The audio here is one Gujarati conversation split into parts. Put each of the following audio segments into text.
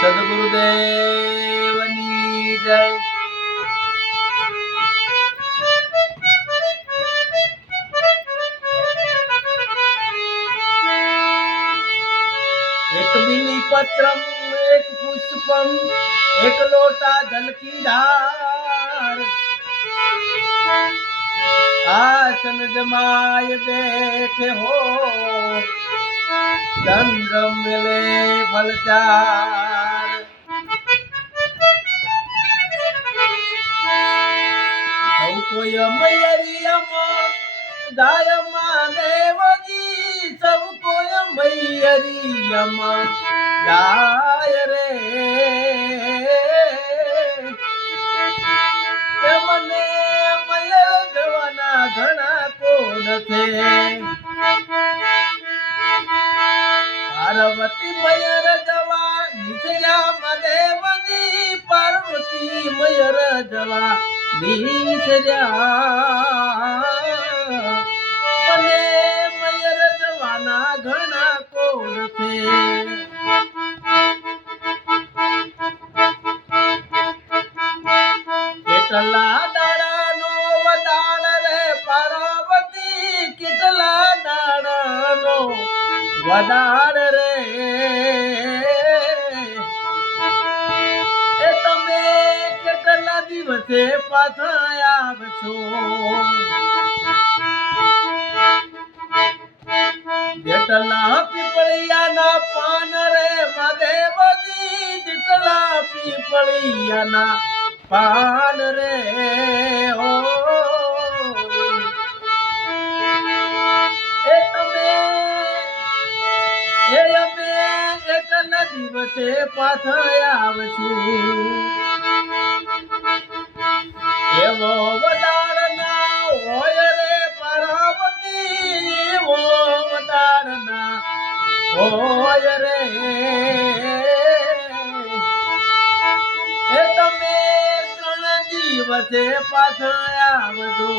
સદગુરુદેવની જય. એક બિલી પત્રમ એક પુષ્પમ એક લોટા જલકી ધાર આસન જમાય બેઠે હો ચંદ્ર મિલે ફલચાર. સૌ કોઈ મૈયરિયમાં ગાયમાં દેવજી સૌ કોઈ મૈયરિયમાં ગાય રે. મને મયર જવાના ઘણા કોણ છે પાર્વતી મયર જવા નીચલા દેવજી પાર્વતી મયર જવા નીચર્યા. મને મયર જવાના ઘણા કોણ છે કેટલા દાડાનો વદાણ રે પાર્વતી કેટલા દાડાનો વદાણ રે. એ તમે કેટલા દિવસે પાછા આવશો જેટલા પીપળિયાના પાન રે મહાદેવજી જેટલા પીપળિયાના પાન રે. ઓ એ તમે એ અમે એટલા દિવસે પાછા આવશું એવો વદાણ ના હોય રે પાર્વતી એવો વદાણ ના હોય રે. એ તમે દિવસે પાછા આવજો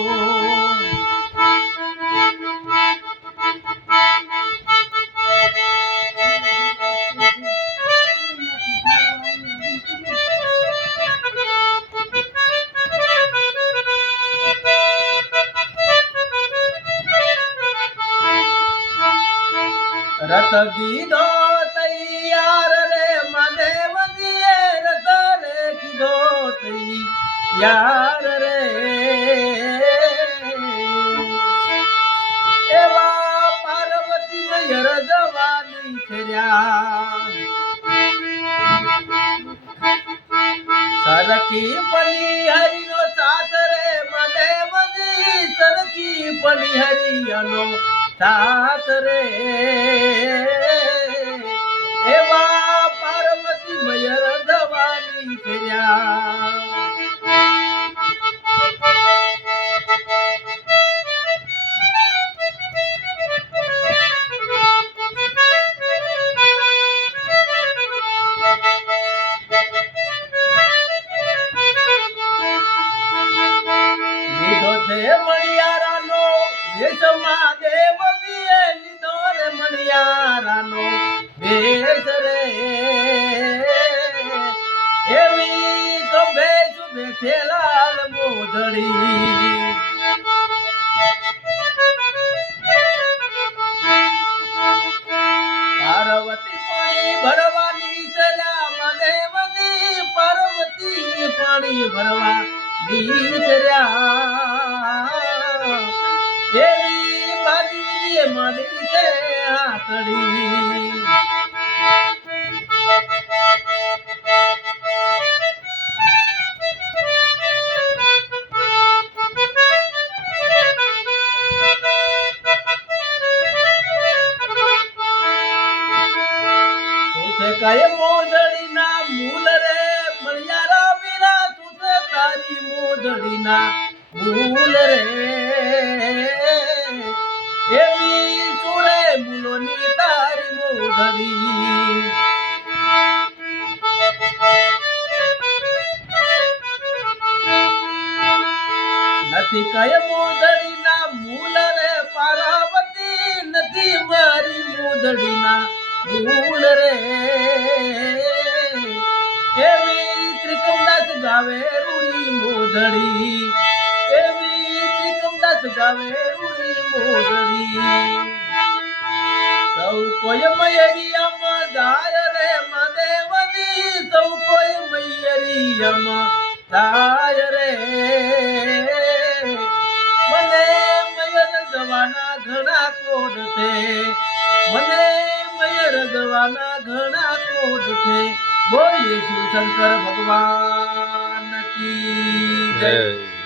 રથ કીધો તૈયાર રે મહાદેવજીએ રથ રે કીધો તૈયાર રે. એવા પાર્વતી મયર જવાની છર્યા સરકી પલી હરિનો સાથ રે મહાદેવજી સરકી પલી હરિનો સાથ રે. એવા પાર્વતી મયર જવાની છર્યા લીધો છે મણિયારાનો વેશ મહાદેવજીએ લીધો રે મણિયારાનો વેશ રે. એવી ખભે શુભે છે લાલ મોજડી પાર્વતી પાણી ભરવાની ચર્યા મહાદેવજી પાર્વતી પાણી ભરવા નીચર્યા. એવી બાજી મળી છે આતડી કય મોજડીના મૂલ રે મણિયારા વીરા તું તારી મોજડીના મૂલ રે. એવી સુરે મૂલોની તારી મોજડી નથી કય મોજડીના મૂલ રે પાર્વતી નથી મારી મોજડીના મૂલ રે. ગાવે રૂડી મોધડી એવી ત્રિકમદાસ ગાવે રૂડી મોધડી સૌ કોઈ મયરિયામાં જાય રે મદેવની સૌ કોઈ મયરિયામાં જાય રે મને મયર જવાના ઘણા કોડ છે મને મયર જવાના ઘણા કોડ છે બોલીએ શિવ શંકર ભગવાન કી જય.